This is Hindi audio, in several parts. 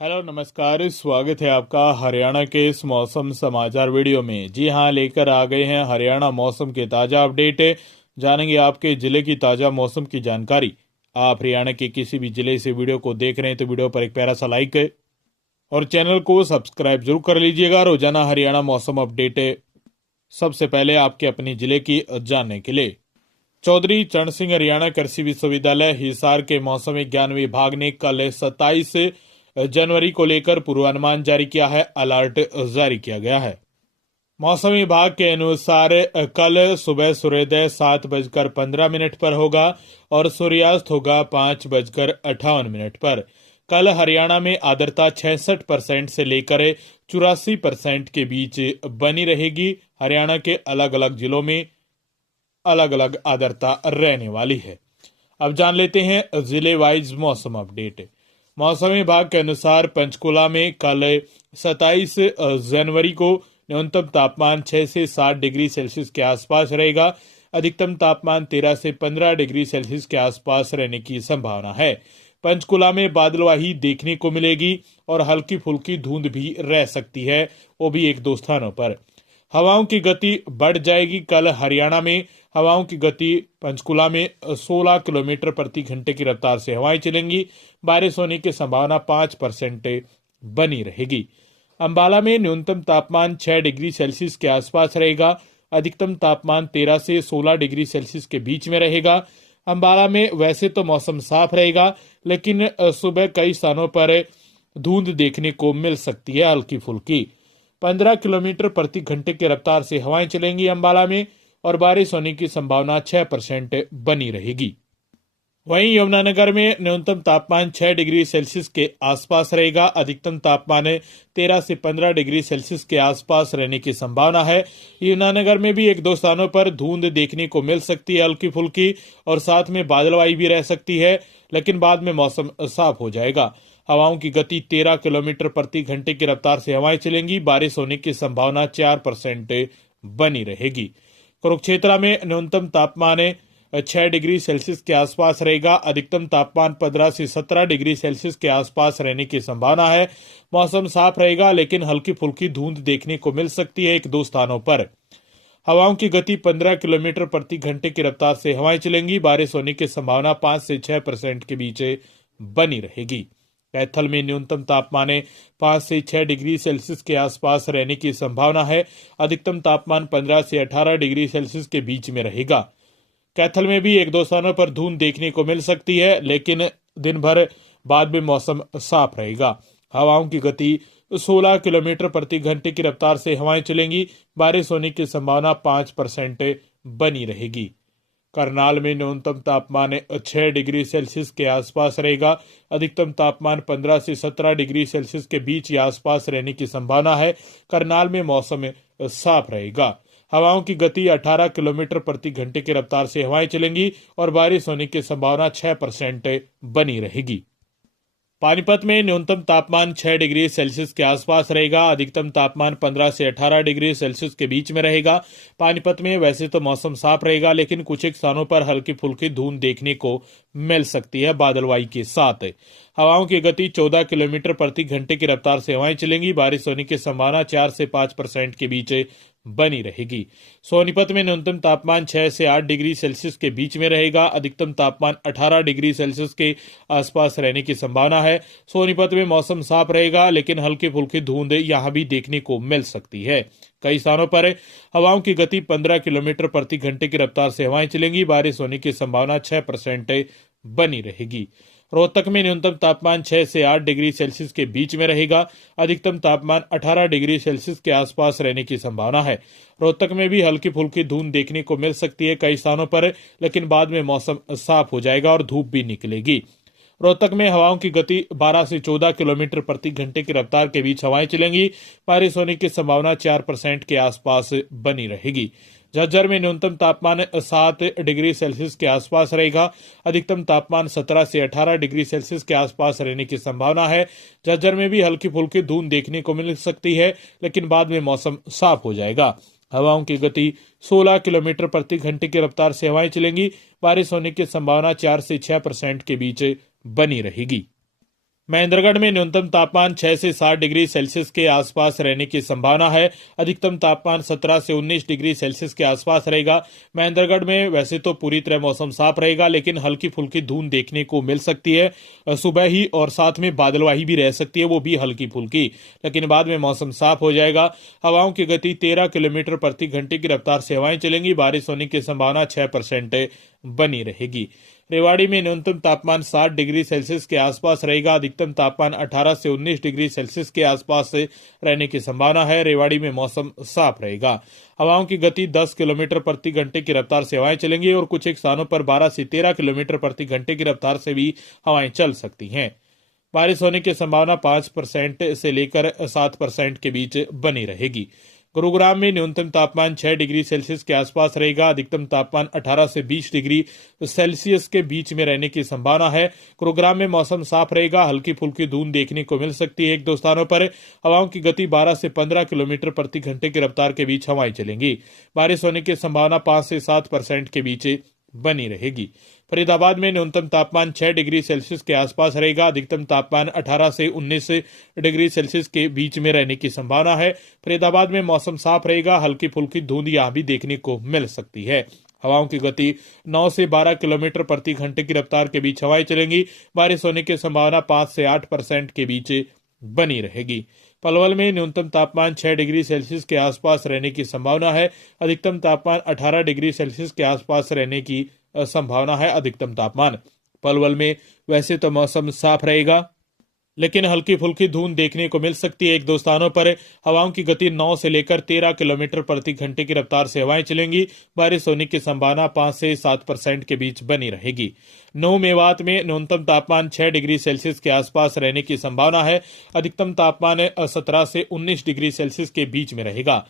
हेलो नमस्कार, स्वागत है आपका हरियाणा के इस मौसम समाचार वीडियो में। जी हां, लेकर आ गए हैं हरियाणा मौसम के ताज़ा अपडेट। जानेंगे आपके ज़िले की ताज़ा मौसम की जानकारी। आप हरियाणा के किसी भी ज़िले से वीडियो को देख रहे हैं तो वीडियो पर एक प्यारा सा लाइक और चैनल को सब्सक्राइब जरूर कर लीजिएगा। रोजाना हरियाणा मौसम अपडेट सबसे पहले आपके अपने ज़िले की जानने के लिए। चौधरी चरण सिंह हरियाणा कृषि विश्वविद्यालय हिसार के मौसम विज्ञान विभाग ने कल 27 जनवरी को लेकर पूर्वानुमान जारी किया है। अलर्ट जारी किया गया है। मौसम विभाग के अनुसार कल सुबह सूर्योदय 7:15 पर होगा और सूर्यास्त होगा 5:58 पर। कल हरियाणा में आर्द्रता 66% से लेकर 84% के बीच बनी रहेगी। हरियाणा के अलग अलग जिलों में अलग अलग आर्द्रता रहने वाली है। अब जान लेते हैं जिले वाइज मौसम अपडेट। मौसम विभाग के अनुसार पंचकुला में कल 27 जनवरी को न्यूनतम तापमान 6 से 7 डिग्री सेल्सियस के आसपास रहेगा। अधिकतम तापमान 13 से 15 डिग्री सेल्सियस के आसपास रहने की संभावना है। पंचकुला में बादलवाही देखने को मिलेगी और हल्की फुल्की धुंध भी रह सकती है, वो भी एक दो स्थानों पर। हवाओं की गति बढ़ जाएगी। कल हरियाणा में हवाओं की गति पंचकुला में 16 किलोमीटर प्रति घंटे की रफ्तार से हवाएं चलेंगी। बारिश होने की संभावना 5% बनी रहेगी। अंबाला में न्यूनतम तापमान 6 डिग्री सेल्सियस के आसपास रहेगा। अधिकतम तापमान 13 से 16 डिग्री सेल्सियस के बीच में रहेगा। अंबाला में वैसे तो मौसम साफ रहेगा, लेकिन सुबह कई स्थानों पर धुंध देखने को मिल सकती है, हल्की फुल्की। 15 किलोमीटर प्रति घंटे की रफ्तार से हवाएं चलेंगी अंबाला में और बारिश होने की संभावना 6% बनी रहेगी। वहीं यमुनानगर में न्यूनतम तापमान 6 डिग्री सेल्सियस के आसपास रहेगा। अधिकतम तापमान 13 से 15 डिग्री सेल्सियस के आसपास रहने की संभावना है। यमुनानगर में भी एक दो स्थानों पर धुंध देखने को मिल सकती है, हल्की फुल्की, और साथ में बादलवाई भी रह सकती है, लेकिन बाद में मौसम साफ हो जाएगा। हवाओं की गति 13 किलोमीटर प्रति घंटे की रफ्तार से हवाएं चलेंगी। बारिश होने की संभावना 4% बनी रहेगी। कुरुक्षेत्र में न्यूनतम तापमान 6 डिग्री सेल्सियस के आसपास रहेगा। अधिकतम तापमान 15 से 17 डिग्री सेल्सियस के आसपास रहने की संभावना है। मौसम साफ रहेगा, लेकिन हल्की फुल्की धुंध देखने को मिल सकती है एक दो स्थानों पर। हवाओं की गति 15 किलोमीटर प्रति घंटे की रफ्तार से हवाएं चलेंगी। बारिश होने की संभावना 5 से 6% के बीच बनी रहेगी। कैथल में न्यूनतम तापमान 5 से 6 डिग्री सेल्सियस के आसपास रहने की संभावना है। अधिकतम तापमान 15 से 18 डिग्री सेल्सियस के बीच में रहेगा। कैथल में भी एक दो स्थानों पर धुंध देखने को मिल सकती है, लेकिन दिन भर बाद में मौसम साफ रहेगा। हवाओं की गति 16 किलोमीटर प्रति घंटे की रफ्तार से हवाएं चलेंगी। बारिश होने की संभावना 5% बनी रहेगी। करनाल में न्यूनतम तापमान 6 डिग्री सेल्सियस के आसपास रहेगा। अधिकतम तापमान 15 से 17 डिग्री सेल्सियस के बीच या आसपास रहने की संभावना है। करनाल में मौसम साफ रहेगा। हवाओं की गति 18 किलोमीटर प्रति घंटे की रफ्तार से हवाएं चलेंगी और बारिश होने की संभावना 6% बनी रहेगी। पानीपत में न्यूनतम तापमान 6 डिग्री सेल्सियस के आसपास रहेगा। अधिकतम तापमान 15 से 18 डिग्री सेल्सियस के बीच में रहेगा। पानीपत में वैसे तो मौसम साफ रहेगा, लेकिन कुछ एक स्थानों पर हल्की फुल्की धुंध देखने को मिल सकती है बादलवाई के साथ। हवाओं की गति 14 किलोमीटर प्रति घंटे की रफ्तार से हवाएं चलेंगी। बारिश होने की संभावना 4 से 5% के बीच बनी रहेगी। सोनीपत में न्यूनतम तापमान 6 से 8 डिग्री सेल्सियस के बीच में रहेगा। अधिकतम तापमान 18 डिग्री सेल्सियस के आसपास रहने की संभावना है। सोनीपत में मौसम साफ रहेगा, लेकिन हल्की फुल्की धुंध यहां भी देखने को मिल सकती है। कई स्थानों पर हवाओं की गति 15 किलोमीटर प्रति घंटे की रफ्तार से हवाएं चलेंगी। बारिश होने की संभावना 6% बनी रहेगी। रोहतक में न्यूनतम तापमान 6 से 8 डिग्री सेल्सियस के बीच में रहेगा। अधिकतम तापमान 18 डिग्री सेल्सियस के आसपास रहने की संभावना है। रोहतक में भी हल्की फुल्की धुंध देखने को मिल सकती है कई स्थानों पर, लेकिन बाद में मौसम साफ हो जाएगा और धूप भी निकलेगी। रोहतक में हवाओं की गति 12 से 14 किलोमीटर प्रति घंटे की रफ्तार के बीच हवाएं चलेंगी। बारिश होने की संभावना 4% के आसपास बनी रहेगी। झज्जर में न्यूनतम तापमान 7 डिग्री सेल्सियस के आसपास रहेगा। अधिकतम तापमान 17 से 18 डिग्री सेल्सियस के आसपास रहने की संभावना है। झज्जर में भी हल्की फुल्की धुंध देखने को मिल सकती है, लेकिन बाद में मौसम साफ हो जाएगा। हवाओं की गति 16 किलोमीटर प्रति घंटे की रफ्तार से हवाएं चलेंगी। बारिश होने की संभावना 4 से 6% के बीच बनी रहेगी। महेंद्रगढ़ में न्यूनतम तापमान 6 से 7 डिग्री सेल्सियस के आसपास रहने की संभावना है। अधिकतम तापमान 17 से 19 डिग्री सेल्सियस के आसपास रहेगा। महेंद्रगढ़ में वैसे तो पूरी तरह मौसम साफ रहेगा, लेकिन हल्की फुल्की धूंध देखने को मिल सकती है सुबह ही, और साथ में बादलवाही भी रह सकती है, वो भी हल्की फुल्की, लेकिन बाद में मौसम साफ हो जाएगा। हवाओं की गति 13 किलोमीटर प्रति घंटे की रफ्तार से हवाएं चलेंगी। बारिश होने की संभावना 6% बनी रहेगी। रेवाड़ी में न्यूनतम तापमान 7 डिग्री सेल्सियस के आसपास रहेगा। अधिकतम तापमान 18 से 19 डिग्री सेल्सियस के आसपास रहने की संभावना है। रेवाड़ी में मौसम साफ रहेगा। हवाओं की गति 10 किलोमीटर प्रति घंटे की रफ्तार से हवाएं चलेंगी और कुछ एक स्थानों पर 12 से 13 किलोमीटर प्रति घंटे की रफ्तार से भी हवाएं चल सकती हैं। बारिश होने की संभावना 5% से लेकर 7% के बीच बनी रहेगी। गुरुग्राम में न्यूनतम तापमान 6 डिग्री सेल्सियस के आसपास रहेगा। अधिकतम तापमान 18 से 20 डिग्री सेल्सियस के बीच में रहने की संभावना है। गुरुग्राम में मौसम साफ रहेगा। हल्की फुल्की धूंध देखने को मिल सकती है एक दो स्थानों पर। हवाओं की गति 12 से 15 किलोमीटर प्रति घंटे की रफ्तार के बीच हवाएं चलेंगी। बारिश होने की संभावना 5 से 7% के बीच बनी रहेगी। फरीदाबाद में न्यूनतम तापमान 6 डिग्री सेल्सियस के आसपास रहेगा। अधिकतम तापमान 18 से 19 डिग्री सेल्सियस के बीच में रहने की संभावना है। फरीदाबाद में मौसम साफ रहेगा। हल्की फुल्की धुंध यहां भी देखने को मिल सकती है। हवाओं की गति 9 से 12 किलोमीटर प्रति घंटे की रफ्तार के बीच हवाएं चलेंगी। बारिश होने की संभावना 5 से 8% के बीच बनी रहेगी। पलवल में न्यूनतम तापमान 6 डिग्री सेल्सियस के आसपास रहने की संभावना है। अधिकतम तापमान 18 डिग्री सेल्सियस के आसपास रहने की संभावना है। अधिकतम तापमान पलवल में वैसे तो मौसम साफ रहेगा, लेकिन हल्की फुल्की धूंध देखने को मिल सकती है एक दो स्थानों पर। हवाओं की गति 9 से लेकर 13 किलोमीटर प्रति घंटे की रफ्तार से हवाएं चलेंगी। बारिश होने की संभावना 5 से 7% के बीच बनी रहेगी। नौ मेवात में न्यूनतम तापमान 6 डिग्री सेल्सियस के आसपास रहने की संभावना है। अधिकतम तापमान 17 से 19 डिग्री सेल्सियस के बीच में रहेगा।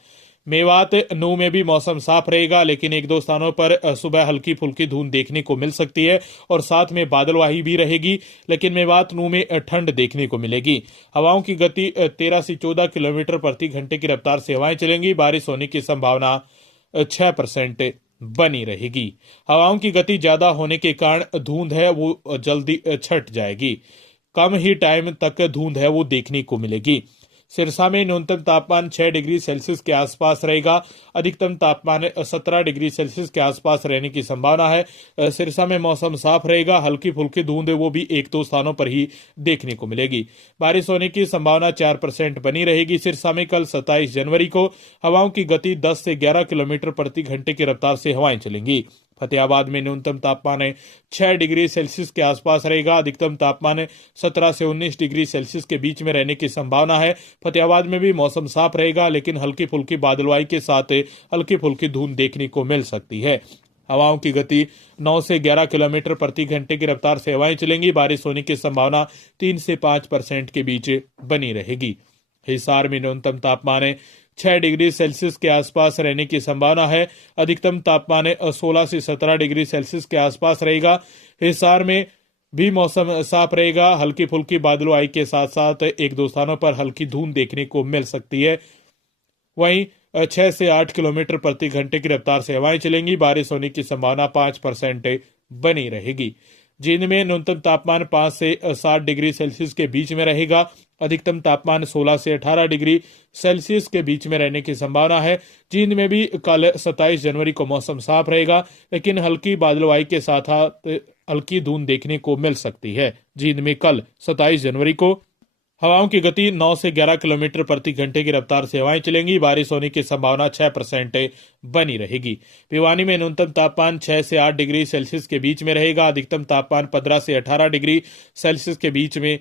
मेवात नू में भी मौसम साफ रहेगा, लेकिन एक दो स्थानों पर सुबह हल्की फुल्की धूंध देखने को मिल सकती है और साथ में बादलवाही भी रहेगी, लेकिन मेवात नू में ठंड देखने को मिलेगी। हवाओं की गति 13 से 14 किलोमीटर प्रति घंटे की रफ्तार से हवाएं चलेंगी। बारिश होने की संभावना 6% बनी रहेगी। हवाओं की गति ज्यादा होने के कारण धुंध है वो जल्दी छट जाएगी। कम ही टाइम तक धुंध है वो देखने को मिलेगी। सिरसा में न्यूनतम तापमान 6 डिग्री सेल्सियस के आसपास रहेगा। अधिकतम तापमान 17 डिग्री सेल्सियस के आसपास रहने की संभावना है। सिरसा में मौसम साफ रहेगा। हल्की फुल्की धुंध वो भी एक दो स्थानों पर ही देखने को मिलेगी। बारिश होने की संभावना 4% बनी रहेगी। सिरसा में कल 27 जनवरी को हवाओं की गति 10 से 11 किलोमीटर प्रति घंटे की रफ्तार से हवाएं चलेंगी। फतेहाबाद में न्यूनतम तापमान 6 डिग्री सेल्सियस के आसपास रहेगा। अधिकतम तापमान 17 से 19 डिग्री सेल्सियस के बीच में रहने की संभावना है। फतेहाबाद में भी मौसम साफ रहेगा, लेकिन हल्की फुल्की बादलवाई के साथ हल्की फुल्की धूंध देखने को मिल सकती है। हवाओं की गति 9 से 11 किलोमीटर प्रति घंटे की रफ्तार से हवाएं चलेंगी। बारिश होने की संभावना 3 से 5% के बीच बनी रहेगी। हिसार में न्यूनतम तापमान 6 डिग्री सेल्सियस के आसपास रहने की संभावना है। अधिकतम तापमान 16 से 17 डिग्री सेल्सियस के आसपास रहेगा। हिसार में भी मौसम साफ रहेगा। हल्की फुल्की बादलवाई के साथ साथ एक दो स्थानों पर हल्की धूंध देखने को मिल सकती है। वहीं 6 से 8 किलोमीटर प्रति घंटे की रफ्तार से हवाएं चलेंगी। बारिश होने की संभावना 5% बनी रहेगी। जींद में न्यूनतम तापमान 5 से 7 डिग्री सेल्सियस के बीच में रहेगा। अधिकतम तापमान 16 से 18 डिग्री सेल्सियस के बीच में रहने की संभावना है। जींद में भी कल 27 जनवरी को मौसम साफ रहेगा, लेकिन हल्की बादलवाई के साथ हल्की धूंध देखने को मिल सकती है। जींद में कल 27 जनवरी को हवाओं की गति 9 से 11 किलोमीटर प्रति घंटे की रफ्तार से हवाएं चलेंगी। बारिश होने की संभावना 6% बनी रहेगी। भिवानी में न्यूनतम तापमान 6 से 8 डिग्री सेल्सियस के बीच में रहेगा। अधिकतम तापमान 15 से 18 डिग्री सेल्सियस के बीच में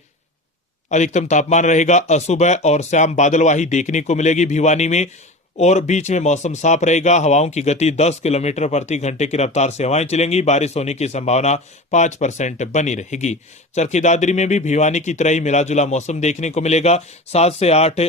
अधिकतम तापमान रहेगा। सुबह और शाम बादलवाही देखने को मिलेगी भिवानी में, और बीच में मौसम साफ रहेगा। हवाओं की गति 10 किलोमीटर प्रति घंटे की रफ्तार से हवाएं चलेंगी। बारिश होने की संभावना 5% बनी रहेगी। चरखी दादरी में भी भिवानी की तरह ही मिला जुला मौसम देखने को मिलेगा। 7 से 8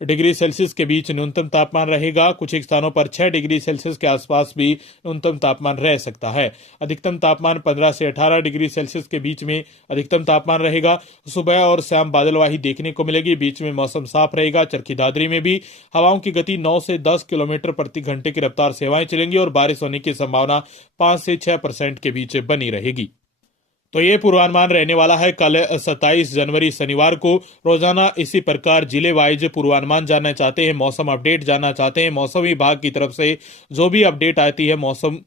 डिग्री सेल्सियस के बीच न्यूनतम तापमान रहेगा। कुछ एक स्थानों पर 6 डिग्री सेल्सियस के आसपास भी न्यूनतम तापमान रह सकता है। अधिकतम तापमान 15 से 18 डिग्री सेल्सियस के बीच में अधिकतम तापमान रहेगा। सुबह और शाम बादलवाही देखने को मिलेगी। बीच में मौसम साफ रहेगा। चरखी दादरी में भी हवाओं की गति 9 से 10 किलोमीटर प्रति घंटे की रफ्तार से हवाएं चलेंगी और बारिश होने की संभावना 5 से 6% के बीच बनी रहेगी। तो ये पूर्वानुमान रहने वाला है कल 27 जनवरी शनिवार को। रोजाना इसी प्रकार जिले वाइज पूर्वानुमान जानना चाहते हैं, मौसम अपडेट जानना चाहते हैं, मौसम विभाग की तरफ से जो भी अपडेट आती है मौसम